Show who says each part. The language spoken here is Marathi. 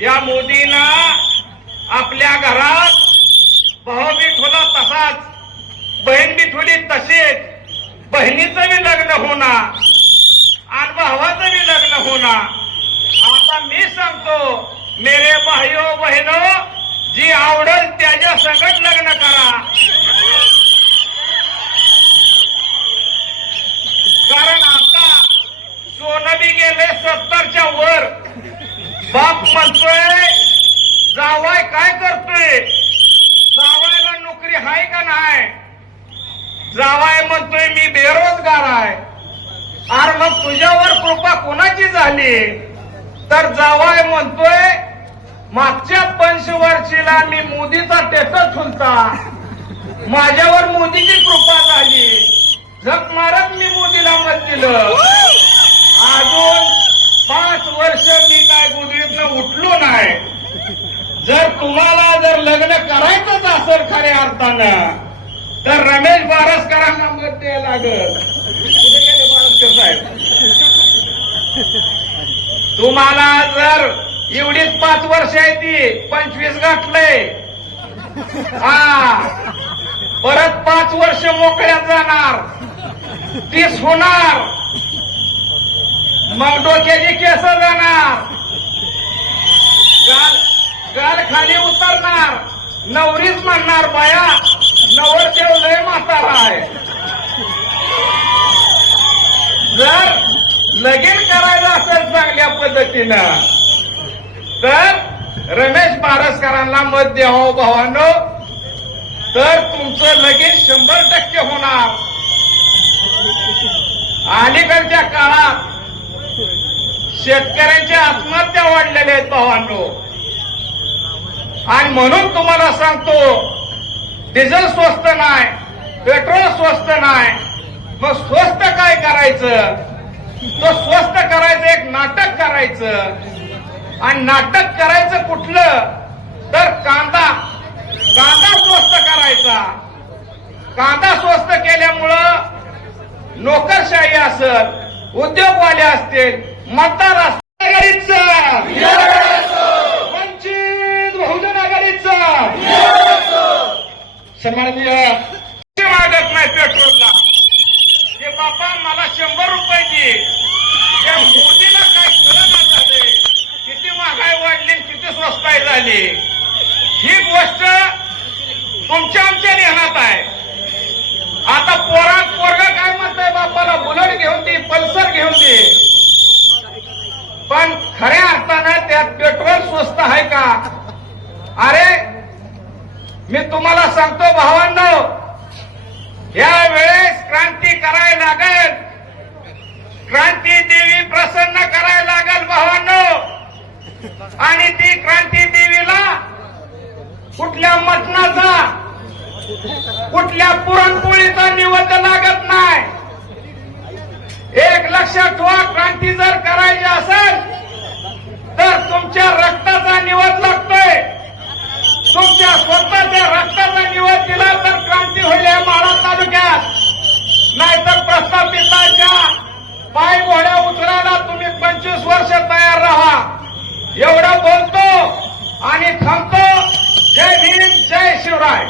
Speaker 1: या मोदींना आपल्या घरात भाऊ बी ठेवला तसाच बहीण बी ठेवली तसेच बहिणीचं बी लग्न होणार आणि भावाचं बी लग्न होणार. आता मी सांगतो मेरे भाईओ बहिणो जी आवडेल त्याच्या संगत लग्न करा कारण आता सोनं बी गेले सत्तरच्या वर बाप म्हणतोय जावाय काय करतोय? जावायला नोकरी आहे का नाही? जावाय म्हणतोय मी बेरोजगार आहे. अरे मग तुझ्यावर कृपा कोणाची झाली? तर जावाय म्हणतोय मागच्या पंचवर्षीला मी मोदीचा टेटर ठुलता. माझ्यावर मोदीची कृपा झाली. झक मारत मी मोदीला मत दिलं. अजून पाच वर्ष मी काय गुजरीतनं उठलो नाही जर तुम्हाला जर लग्न करायचंच असेल खऱ्या अर्थानं तर रमेश बारसकरांना मत द्यायला लागत बारसकर साहेब तुम्हाला जर एवढीच पाच वर्ष आहे ती पंचवीस गाठलंय हा. परत पाच वर्ष मोकळ्यात जाणार. तीस होणार. मग डोक्याची केस जाणार. गाल खाली उतरणार. नवरीच म्हणणार बाया नवरदेव लय म्हातारा आहे. जर लगीन करायचं असेल चांगल्या पद्धतीनं तर रमेश बारसकरांना मत द्यावं भावानो. तर तुमचं लगीन शंभर टक्के होणार. अलीकडच्या काळात शेतकऱ्यांच्या आत्महत्या वाढलेल्या आहेत भावांनो. आणि म्हणून तुम्हाला सांगतो डिझेल स्वस्त नाही पेट्रोल स्वस्त नाही. मग स्वस्त काय करायचं? तो स्वस्त करायचं एक नाटक करायचं. आणि नाटक करायचं कुठलं? तर कांदा. कांदा स्वस्त करायचा. कांदा स्वस्त केल्यामुळं नोकरशाही असल उद्योगवाले असतील मतदार असतील. सन्माननीय मागत नाही पेट्रोलला. हे बापा मला शंभर रुपये दे. त्या मोदीला काय कळना झाले. किती महागाई वाढली किती स्वस्ताई झाली. ही गोष्ट तुमच्या आमच्या ध्यानात आहे. आता पोरा पोरगा काय म्हणताय बापाला? बुलेट घेऊन दे पल्सर घेऊन दे. पण खऱ्या अर्थानं त्यात पेट्रोल स्वस्त आहे का? मी तुम्हाला सांगतो भावांनो या वेळेस क्रांती करायला लागेल. क्रांती देवी प्रसन्न करायला लागेल भावांनो. आणि ती क्रांती देवीला कुठल्या मटणाचा कुठल्या पुरणपोळीचा निवड लागत नाही. एक लक्षात ठेवा क्रांती जर करायची असेल तर तुमच्या एवढं बोलतो आणि थांबतो. जय भीम जय शिवराय.